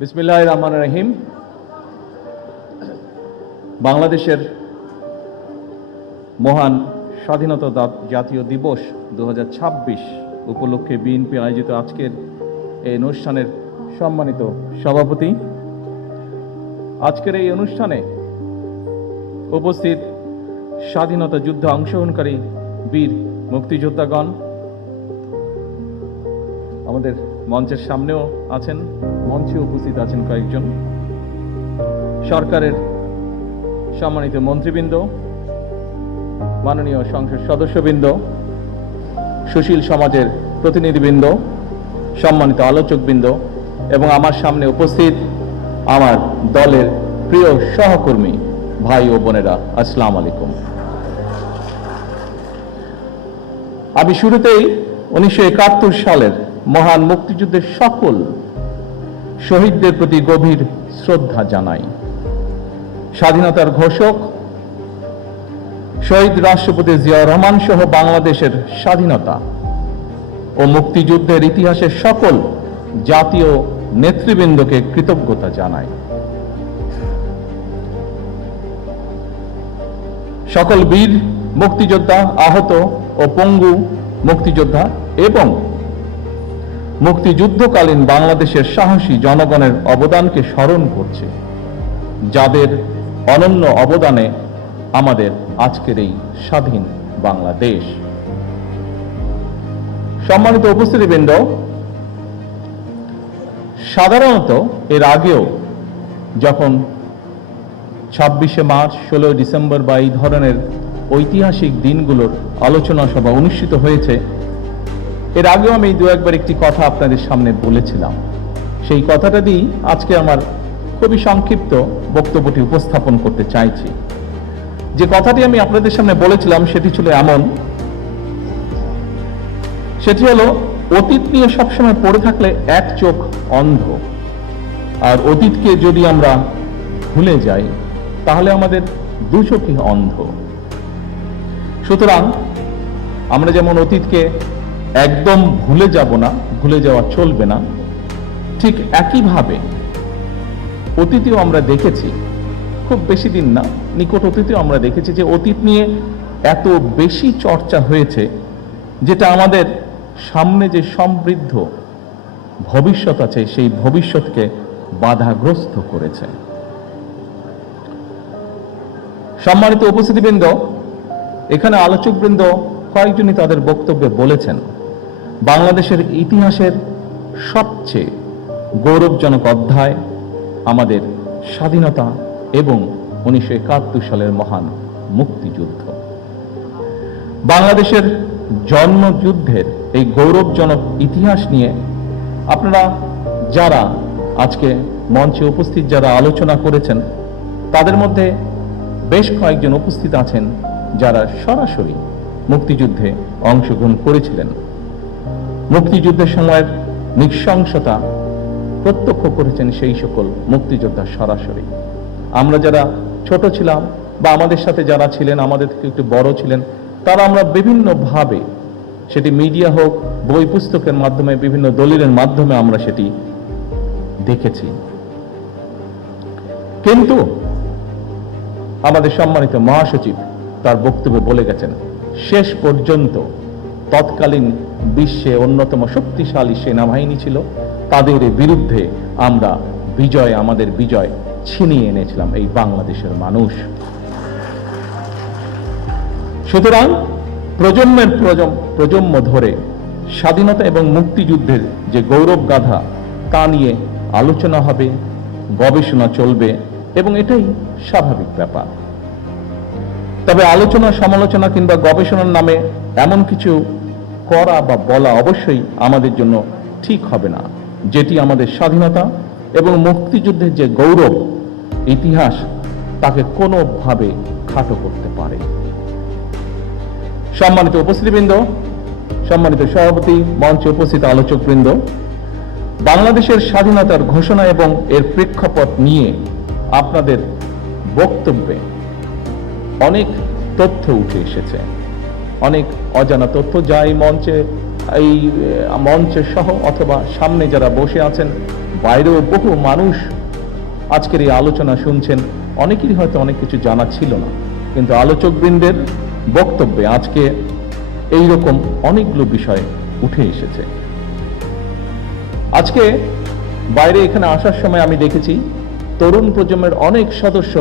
বিসমিল্লাহির রহমানির রহিম। বাংলাদেশের মহান স্বাধীনতা জাতীয় দিবস 2026 উপলক্ষে বিএনপি আয়োজিত আজকের এই অনুষ্ঠানের সম্মানিত সভাপতি, আজকের এই অনুষ্ঠানে উপস্থিত স্বাধীনতা যুদ্ধে অংশগ্রহণকারী বীর মুক্তিযোদ্ধাগণ, আমাদের মঞ্চের সামনেও আছেন, মঞ্চে উপস্থিত আছেন কয়েকজন, সরকারের সম্মানিত মন্ত্রীবৃন্দ, মাননীয় সংসদ সদস্যবৃন্দ, সুশীল সমাজের প্রতিনিধিবৃন্দ, সম্মানিত আলোচকবৃন্দ এবং আমার সামনে উপস্থিত আমার দলের প্রিয় সহকর্মী ভাই ও বোনেরা, আসসালামু আলাইকুম। আমি শুরুতেই 1971 সালের মহান মুক্তিযুদ্ধের সকল শহীদদের প্রতি গভীর শ্রদ্ধা জানাই। স্বাধীনতার ঘোষক শহীদ রাষ্ট্রপতি জিয়াউর রহমান সহ বাংলাদেশের স্বাধীনতা ও মুক্তিযুদ্ধের ইতিহাসের সকল জাতীয় নেতৃবৃন্দকে কৃতজ্ঞতা জানাই। সকল বীর মুক্তিযোদ্ধা, আহত ও পঙ্গু মুক্তিযোদ্ধা এবং মুক্তিযুদ্ধকালীন বাংলাদেশের সাহসী জনগণের অবদানকে স্মরণ করছে, যাদের অনন্য অবদানে আমাদের আজকের এই স্বাধীন বাংলাদেশ। সম্মানিত উপস্থিতিবৃন্দ, সাধারণত এর আগেও যখন 26শে মার্চ, 16 ডিসেম্বর বা এই ধরনের ঐতিহাসিক দিনগুলোর আলোচনা সভা অনুষ্ঠিত হয়েছে, এর আগেও আমি দু একবার একটি কথা আপনাদের সামনে বলেছিলাম। সেই কথাটা দিয়েই আজকে আমার খুবই সংক্ষিপ্ত বক্তব্যটি উপস্থাপন করতে চাইছি। যে কথাটি আমি আপনাদের সামনে বলেছিলাম সেটি ছিল এমন, সেটি হলো, অতীত নিয়ে সবসময় পড়ে থাকলে এক চোখ অন্ধ, আর অতীতকে যদি আমরা ভুলে যাই তাহলে আমাদের দু চোখই অন্ধ। সুতরাং আমরা যেমন অতীতকে একদম ভুলে যাব না, ভুলে যাওয়া চলবে না, ঠিক একইভাবে অতীতেও আমরা দেখেছি, খুব বেশি দিন না, নিকট অতীতেও আমরা দেখেছি যে অতীত নিয়ে এত বেশি চর্চা হয়েছে, যেটা আমাদের সামনে যে সমৃদ্ধ ভবিষ্যৎ আছে সেই ভবিষ্যৎকে বাধাগ্রস্ত করেছে। সম্মানিত উপস্থিতিবৃন্দ, এখানে আলোচকবৃন্দ কয়েকজনই তাদের বক্তব্যে বলেছেন, বাংলাদেশের ইতিহাসের সবচেয়ে গৌরবজনক অধ্যায় আমাদের স্বাধীনতা এবং 1971 সালের মহান মুক্তিযুদ্ধ। বাংলাদেশের জন্মযুদ্ধের এই গৌরবজনক ইতিহাস নিয়ে আপনারা যারা আজকে মঞ্চে উপস্থিত, যারা আলোচনা করেছেন, তাদের মধ্যে বেশ কয়েকজন উপস্থিত আছেন যারা সরাসরি মুক্তিযুদ্ধে অংশগ্রহণ করেছিলেন, মুক্তিযুদ্ধের সময়ের নৃশংসতা প্রত্যক্ষ করেছেন সেই সকল মুক্তিযোদ্ধা সরাসরি। আমরা যারা ছোট ছিলাম বা আমাদের সাথে যারা ছিলেন, আমাদের থেকে একটু বড় ছিলেন, তারা আমরা বিভিন্নভাবে, সেটি মিডিয়া হোক, বই পুস্তকের মাধ্যমে, বিভিন্ন দলিলের মাধ্যমে আমরা সেটি দেখেছি। কিন্তু আমাদের সম্মানিত মহাসচিব তার বক্তব্যে বলে গেছেন, শেষ পর্যন্ত তৎকালীন বিশ্বে অন্যতম শক্তিশালী সেনাবাহিনী ছিল, তাদের বিরুদ্ধে আমরা আমাদের বিজয় ছিনিয়ে এনেছিলাম এই বাংলাদেশের মানুষ। সুতরাং প্রজন্মের প্রজন্ম ধরে স্বাধীনতা এবং মুক্তিযুদ্ধের যে গৌরব গাথা, তা নিয়ে আলোচনা হবে, গবেষণা চলবে এবং এটাই স্বাভাবিক ব্যাপার। তবে আলোচনা, সমালোচনা কিংবা গবেষণার নামে এমন কিছু করা বা বলা অবশ্যই আমাদের জন্য ঠিক হবে না, যেটি আমাদের স্বাধীনতা এবং মুক্তিযুদ্ধের যে গৌরব ইতিহাস তাকে কোনোভাবে খাটো করতে পারে। সম্মানিত উপস্থিতিবৃন্দ, সম্মানিত সভাপতি, মঞ্চে উপস্থিত আলোচকবৃন্দ, বাংলাদেশের স্বাধীনতার ঘোষণা এবং এর প্রেক্ষাপট নিয়ে আপনাদের বক্তব্যে অনেক তথ্য উঠে এসেছে, অনেক অজানা তথ্য, যা এই মঞ্চে সহ অথবা সামনে যারা বসে আছেন বাইরেও বহু মানুষ আজকের এই আলোচনা শুনছেন, অনেকেরই হয়তো অনেক কিছু জানা ছিল না, কিন্তু আলোচকবৃন্দের বক্তব্যে আজকে এইরকম অনেকগুলো বিষয় উঠে এসেছে। আজকে বাইরে এখানে আসার সময় আমি দেখেছি তরুণ প্রজন্মের অনেক সদস্য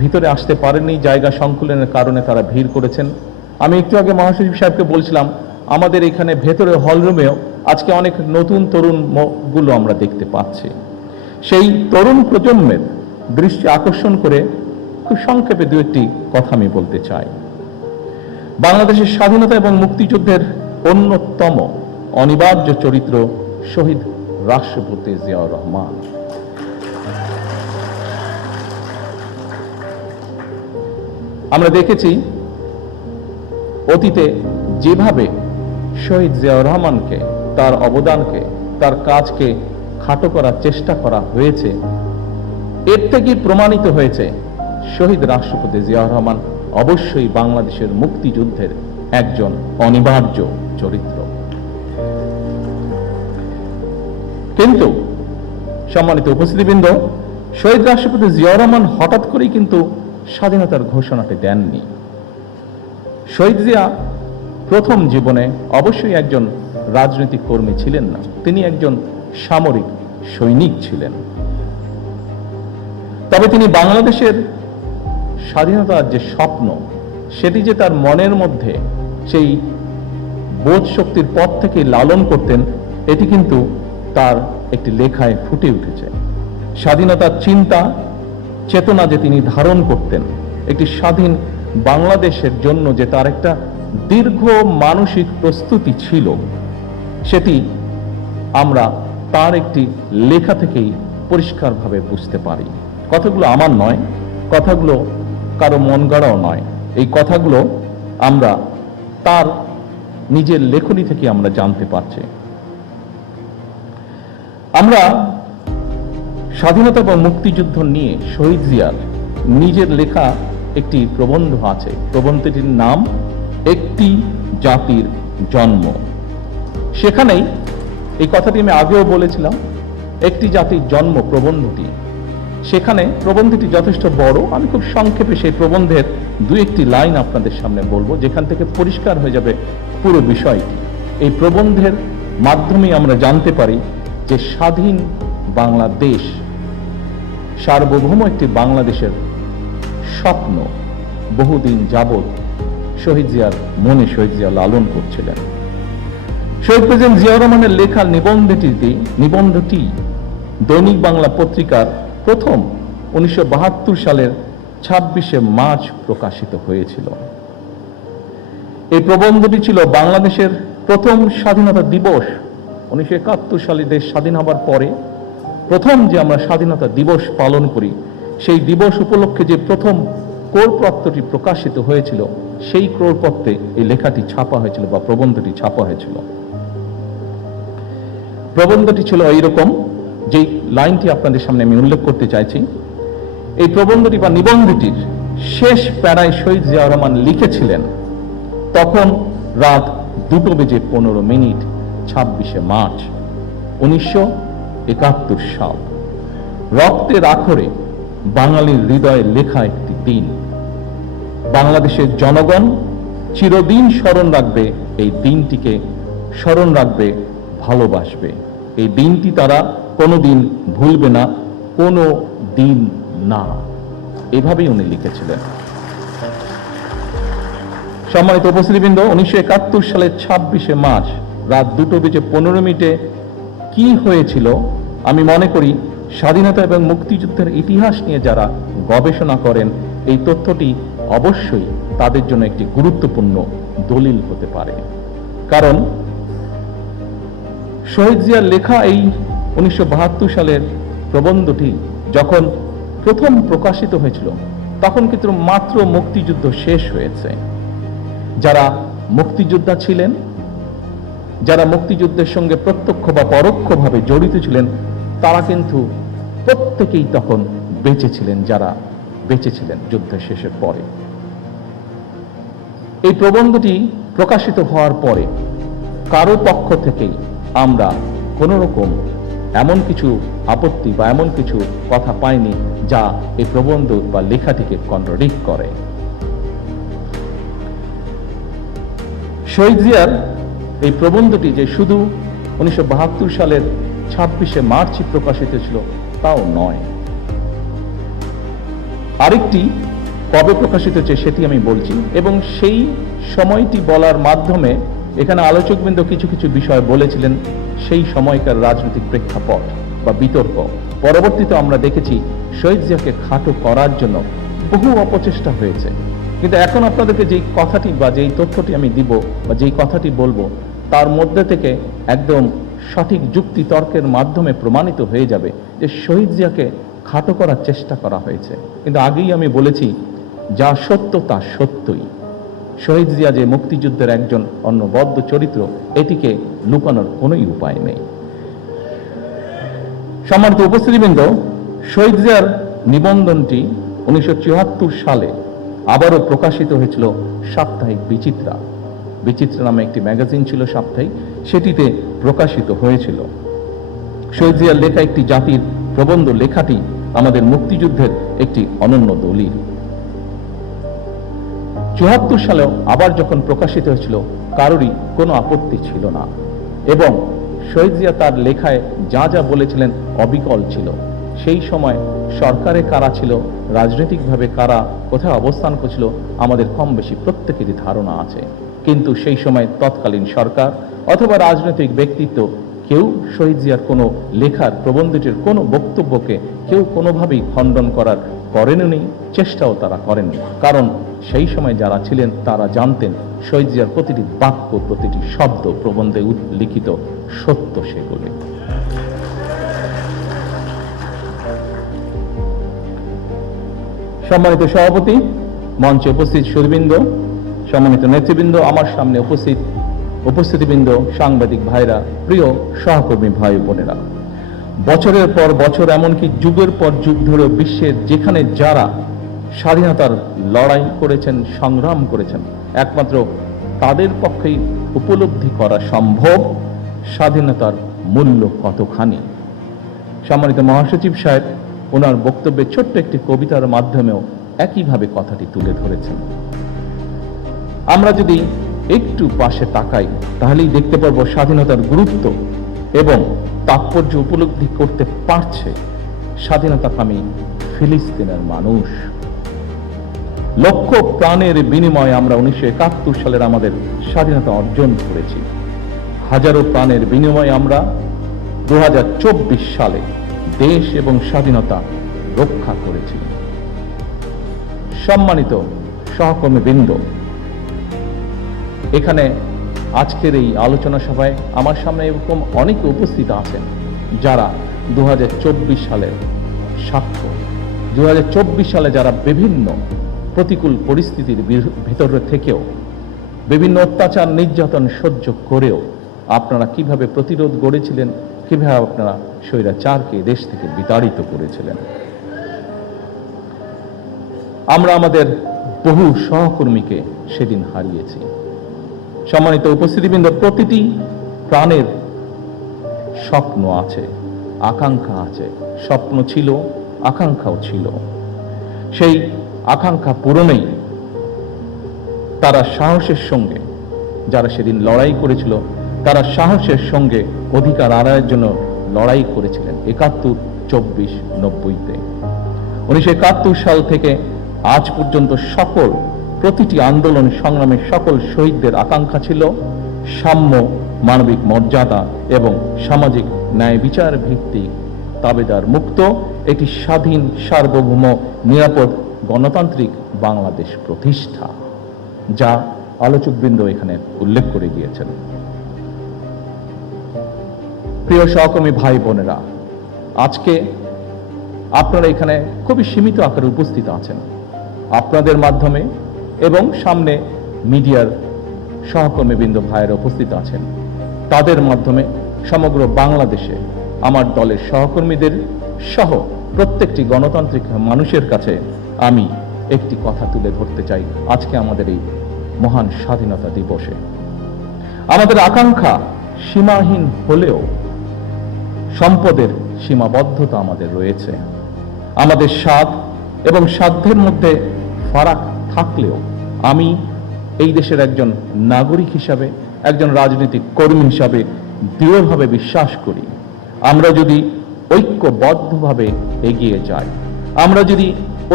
ভিতরে আসতে পারেননি, জায়গা সংকুলনের কারণে তারা ভিড় করেছেন। আমি একটু আগে মহাসচিব সাহেবকে বলছিলাম, আমাদের এখানে ভেতরে হলরুমেও আজকে অনেক নতুন তরুণ গুলো আমরা দেখতে পাচ্ছি। সেই তরুণ প্রজন্মের দৃষ্টি আকর্ষণ করে খুব সংক্ষেপে দু একটি কথা আমি বলতে চাই। বাংলাদেশের স্বাধীনতা এবং মুক্তিযুদ্ধের অন্যতম অনিবার্য চরিত্র শহীদ রাষ্ট্রপতি জিয়াউর রহমান। আমরা দেখেছি অতীতে যেভাবে শহীদ জিয়াউর রহমানকে, তার অবদানকে, তার কাজকে খাটো করার চেষ্টা করা হয়েছে, এর থেকেই প্রমাণিত হয়েছে শহীদ রাষ্ট্রপতি জিয়াউর রহমান অবশ্যই বাংলাদেশের মুক্তিযুদ্ধের একজন অনিবার্য চরিত্র। কিন্তু সম্মানিত উপস্থিতিবৃন্দ, শহীদ রাষ্ট্রপতি জিয়াউর রহমান হঠাৎ করেই কিন্তু স্বাধীনতার ঘোষণাটি দেননি। শহীদ জিয়া প্রথম জীবনে অবশ্যই একজন রাজনৈতিক কর্মী ছিলেন না, তিনি একজন সামরিক সৈনিক ছিলেন। তবে তিনি বাংলাদেশের স্বাধীনতার যে স্বপ্ন, সেটি যে তার মনের মধ্যে সেই বোধ শক্তির পথ থেকে লালন করতেন, এটি কিন্তু তার একটি লেখায় ফুটে উঠেছে। স্বাধীনতার চিন্তা চেতনা যে তিনি ধারণ করতেন, একটি স্বাধীন বাংলাদেশের জন্য যে তার একটা দীর্ঘ মানসিক প্রস্তুতি ছিল, সেটি আমরা তার একটি লেখা থেকেই পরিষ্কারভাবে বুঝতে পারি। কথাগুলো আমার নয়, কথাগুলো কারো মন গড়াও নয়, এই কথাগুলো আমরা তার নিজের লেখনী থেকে আমরা জানতে পারছি। আমরা স্বাধীনতা বা মুক্তিযুদ্ধ নিয়ে শহীদ জিয়ার নিজের লেখা একটি প্রবন্ধ আছে। প্রবন্ধটির নাম একটি জাতির জন্ম। সেখানেই এই কথাটি আমি আগেও বলেছিলাম, একটি জাতির জন্ম প্রবন্ধটি, সেখানে প্রবন্ধটি যথেষ্ট বড়। আমি খুব সংক্ষেপে সেই প্রবন্ধের দু একটি লাইন আপনাদের সামনে বলবো, যেখান থেকে পরিষ্কার হয়ে যাবে পুরো বিষয়টি। এই প্রবন্ধের মাধ্যমে আমরা জানতে পারি যে স্বাধীন বাংলাদেশ, সার্বভৌম একটি বাংলাদেশের স্বপ্ন বহুদিন যাবৎ শহীদ জিয়ার মনে শহীদ জিয়া লালন করছিলেন। শহীদ প্রেসিডেন্ট জিয়াউর রহমানের লেখা নিবন্ধটি দৈনিক বাংলা পত্রিকার প্রথম 1972 সালের 26শে মার্চ প্রকাশিত হয়েছিল। এই প্রবন্ধটি ছিল বাংলাদেশের প্রথম স্বাধীনতা দিবস। 1971 সালে দেশ স্বাধীন হবার পরে প্রথম যে আমরা স্বাধীনতা দিবস পালন করি, সেই দিবস উপলক্ষে যে প্রথম ক্রোড়পত্রটি প্রকাশিত হয়েছিল, সেই ক্রোড়পত্রে এই লেখাটি ছাপা হয়েছিল বা প্রবন্ধটি ছাপা হয়েছিল। প্রবন্ধটি ছিল এইরকম, যে লাইনটি আপনাদের সামনে আমি উল্লেখ করতে চাইছি। এই প্রবন্ধটি বা নিবন্ধটির শেষ প্যারায় শহীদ জিয়াউর রহমান লিখেছিলেন, তখন রাত 2:15 26শে মার্চ 1971 সাল। রক্তের আখরে বাঙালির হৃদয়ে লেখা একটি দিন। বাংলাদেশের জনগণ চিরদিন স্মরণ রাখবে এই দিনটিকে, স্মরণ রাখবে, ভালোবাসবে। এই দিনটি তারা কোনোদিন ভুলবে না, কোনো দিন না। এভাবেই উনি লিখেছিলেন। সম্মানিত উপস্থিতিবৃন্দ, 1971 সালের 26শে মার্চ রাত 2:15 কি হয়েছিল, আমি মনে করি স্বাধীনতা এবং মুক্তিযুদ্ধের ইতিহাস নিয়ে যারা গবেষণা করেন, এই তথ্যটি অবশ্যই তাদের জন্য একটি গুরুত্বপূর্ণ দলিল হতে পারে। কারণ শহীদ জিয়ার লেখা এই 1972 সালের প্রবন্ধটি যখন প্রথম প্রকাশিত হয়েছিল, তখন কিন্তু মাত্র মুক্তিযুদ্ধ শেষ হয়েছে। যারা মুক্তিযোদ্ধা ছিলেন, যারা মুক্তিযুদ্ধের সঙ্গে প্রত্যক্ষ বা পরোক্ষভাবে জড়িত ছিলেন, তারা কিন্তু প্রত্যেকেই তখন বেঁচে ছিলেন, যারা বেঁচে ছিলেন যুদ্ধের শেষের পরে। এই প্রবন্ধটি প্রকাশিত হওয়ার পরে কারো পক্ষ থেকেই আমরা কোন রকম এমন কিছু আপত্তি বা এমন কিছু কথা পাইনি যা এই প্রবন্ধ বা লেখাটিকে কন্ট্রাডিক্ট করে। শহীদ জিয়ার এই প্রবন্ধটি যে শুধু 1972 সালের 26শে মার্চই প্রকাশিত ছিল তাও নয়, আরেকটি কবে প্রকাশিত হচ্ছে সেটি আমি বলছি, এবং সেই সময়টি বলার মাধ্যমে এখানে আলোচকবৃন্দ কিছু কিছু বিষয় বলেছিলেন সেই সময়কার রাজনৈতিক প্রেক্ষাপট বা বিতর্ক। পরবর্তীতে আমরা দেখেছি শহীদ জিয়াকে খাটো করার জন্য বহু অপচেষ্টা হয়েছে, কিন্তু এখন আপনাদেরকে যেই কথাটি বা যেই তথ্যটি আমি দিব বা যেই কথাটি বলবো তার মধ্যে থেকে একদম সঠিক যুক্তি তর্কের মাধ্যমে প্রমাণিত হয়ে যাবে যে শহীদ জিয়াকে খাটো করার চেষ্টা করা হয়েছে। কিন্তু আগেই আমি বলেছি যা সত্য তা সত্যই। শহীদ জিয়া যে মুক্তিযুদ্ধের একজন অনবদ্য চরিত্র, এটিকে লুকানোর কোনোই উপায় নেই। সম্মানিত উপস্থিতিবৃন্দ, শহীদ জিয়ার নিবন্ধনটি 1974 সালে আবারও প্রকাশিত হয়েছিল সাপ্তাহিক বিচিত্রা। বিচিত্রা নামে একটি ম্যাগাজিন ছিল সাপ্তাহিক, সেটিতে প্রকাশিত হয়েছিল। শহীদ জিয়ার লেখা একটি জাতির প্রবন্ধ লেখাটি আমাদের মুক্তিযুদ্ধের একটি অনন্য দলিল। 74 সালেও আবার যখন প্রকাশিত হয়েছিল কারোরই কোনো আপত্তি ছিল না, এবং শহীদ জিয়া তার লেখায় যা যা বলেছিলেন অবিকল ছিল। সেই সময় সরকারে কারা ছিল, রাজনৈতিকভাবে কারা কোথায় অবস্থান করছিল আমাদের কম বেশি প্রত্যেকেরই ধারণা আছে, কিন্তু সেই সময় তৎকালীন সরকার অথবা রাজনৈতিক ব্যক্তিত্ব কেউ শহীদ জিয়ার কোনো লেখার প্রবন্ধটির কোনো বক্তব্যকে কেউ কোনোভাবেই খণ্ডন করেননি, চেষ্টাও তারা করেননি। কারণ সেই সময় যারা ছিলেন তারা জানতেন শহীদ জিয়ার প্রতিটি বাক্য, প্রতিটি শব্দ প্রবন্ধে লিখিত সত্য সেগুলি। সম্মানিত সভাপতি, মঞ্চে উপস্থিত সুধীবৃন্দ, সম্মানিত নেতৃবৃন্দ, আমার সামনে উপস্থিতিবৃন্দ, সাংবাদিক ভাইরা, প্রিয় সহকর্মী ভাই বোনেরা, বছরের পর বছর এমনকি যুগের পর যুগ ধরে বিশ্বের যেখানে যারা স্বাধীনতার লড়াই করেছেন, সংগ্রাম করেছেন, একমাত্র তাদের পক্ষেই উপলব্ধি করা সম্ভব স্বাধীনতার মূল্য কতখানি। সম্মানিত মহাসচিব সাহেব ওনার বক্তব্যে ছোট্ট একটি কবিতার মাধ্যমেও একইভাবে কথাটি তুলে ধরেছেন। আমরা যদি একটু পাশে তাকাই তাহলেই দেখতে পারবো স্বাধীনতার গুরুত্ব এবং তাৎপর্য উপলব্ধি করতে পারছে স্বাধীনতাকামী ফিলিস্তিনের মানুষ। লক্ষ প্রাণের বিনিময়ে আমরা 1971 সালের আমাদের স্বাধীনতা অর্জন করেছি। হাজারো প্রাণের বিনিময়ে আমরা 2024 সালে দেশ এবং স্বাধীনতা রক্ষা করেছি। সম্মানিত সহকর্মীবৃন্দ, এখানে আজকের এই আলোচনা সভায় আমার সামনে এরকম অনেকে উপস্থিত আছেন যারা 2024 সালের সাক্ষ্য। 2024 সালে যারা বিভিন্ন প্রতিকূল পরিস্থিতির ভিতরে থেকেও, বিভিন্ন অত্যাচার নির্যাতন সহ্য করেও আপনারা কিভাবে প্রতিরোধ গড়েছিলেন, কিভাবে আপনারা স্বৈরাচারকে দেশ থেকে বিতাড়িত করেছিলেন। আমরা আমাদের বহু সহকর্মীকে সেদিন হারিয়েছি। সম্মানিত উপস্থিতিবৃন্দ, প্রতিটি প্রাণের স্বপ্ন আছে, আকাঙ্ক্ষা আছে। স্বপ্ন ছিল, আকাঙ্ক্ষাও ছিল। সেই আকাঙ্ক্ষা পূরণেই তারা সাহসের সঙ্গে, যারা সেদিন লড়াই করেছিল, তারা সাহসের সঙ্গে অধিকার আদায়ের জন্য লড়াই করেছিলেন 71, 24, 90-তে। 1971 সাল থেকে আজ পর্যন্ত প্রতিটি আন্দোলন সংগ্রামের সকল শহীদদের আকাঙ্ক্ষা ছিল সাম্য, মানবিক মর্যাদা এবং সামাজিক ন্যায় বিচার ভিত্তিক তাবেদার মুক্ত একটি স্বাধীন, সার্বভৌম, নিরাপদ, গণতান্ত্রিক বাংলাদেশ প্রতিষ্ঠা, যা আলোচকবৃন্দ এখানে উল্লেখ করে গিয়েছেন। প্রিয় সহকর্মী ভাই বোনেরা, আজকে আপনারা এখানে খুবই সীমিত আকারে উপস্থিত আছেন। আপনাদের মাধ্যমে এবং সামনে মিডিয়ার সহকর্মীবৃন্দ ভাইয়েরা উপস্থিত আছেন, তাদের মাধ্যমে সমগ্র বাংলাদেশে আমার দলের সহকর্মীদের সহ প্রত্যেকটি গণতান্ত্রিক মানুষের কাছে আমি একটি কথা তুলে ধরতে চাই। আজকে আমাদের এই মহান স্বাধীনতা দিবসে আমাদের আকাঙ্ক্ষা সীমাহীন হলেও সম্পদের সীমাবদ্ধতা আমাদের রয়েছে। আমাদের স্বাদ এবং সাধ্যের মধ্যে ফারাক থাকলেও আমি এই দেশের একজন নাগরিক হিসাবে, একজন রাজনৈতিক কর্মী হিসাবে দৃঢ়ভাবে বিশ্বাস করি, আমরা যদি ঐক্যবদ্ধভাবে এগিয়ে যাই, আমরা যদি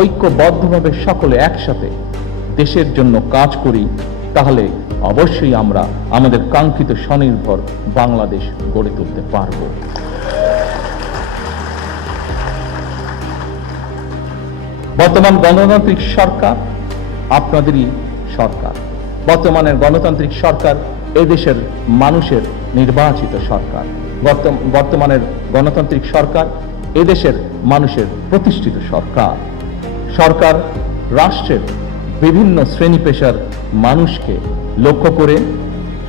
ঐক্যবদ্ধভাবে সকলে একসাথে দেশের জন্য কাজ করি, তাহলে অবশ্যই আমরা আমাদের কাঙ্ক্ষিত স্বনির্ভর বাংলাদেশ গড়ে তুলতে পারব। বর্তমান গণতান্ত্রিক সরকার আপনাদেরই সরকার। বর্তমানের গণতান্ত্রিক সরকার এদেশের মানুষের নির্বাচিত সরকার। বর্তমানের গণতান্ত্রিক সরকার এদেশের মানুষের প্রতিষ্ঠিত সরকার। সরকার রাষ্ট্রের বিভিন্ন শ্রেণী পেশার মানুষকে লক্ষ্য করে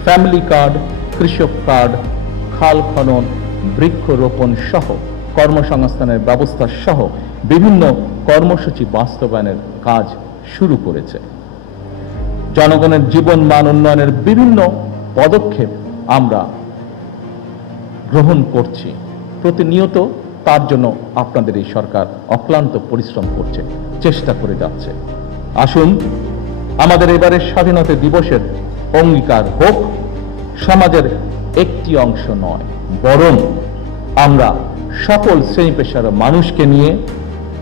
ফ্যামিলি কার্ড, কৃষক কার্ড, খাল খনন, বৃক্ষরোপণ সহ কর্মসংস্থানের ব্যবস্থা সহ বিভিন্ন কর্মসূচি বাস্তবায়নের কাজ শুরু করেছে। জনগণের জীবন মান উন্নয়নের বিভিন্ন পদক্ষেপ আমরা গ্রহণ করছি। প্রতিনিয়ত তার জন্য আপনাদের এই সরকার অক্লান্ত পরিশ্রম করছে, চেষ্টা করে যাচ্ছে। আসুন আমাদের এবারের স্বাধীনতা দিবসের অঙ্গীকার হোক সমাজের একটি অংশ নয়, বরং আমরা সকল শ্রেণী পেশার মানুষকে নিয়ে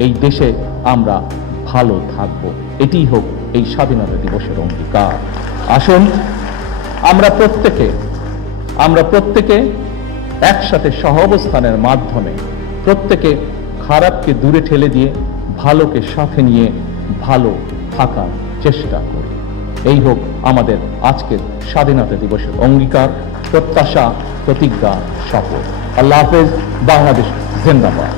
এই দেশে আমরা ভালো থাকব। এটিই হোক এই স্বাধীনতা দিবসের অঙ্গীকার। আসুন আমরা প্রত্যেকে একসাথে সহাবস্থানের মাধ্যমে প্রত্যেকে খারাপকে দূরে ঠেলে দিয়ে ভালোকে সাথে নিয়ে ভালো থাকার চেষ্টা করি। এই হোক আমাদের আজকের স্বাধীনতা দিবসের অঙ্গীকার, প্রত্যাশা, প্রতিজ্ঞা, শপথ। আল্লাহ হাফেজ। বাংলাদেশ জিন্দাবাদ।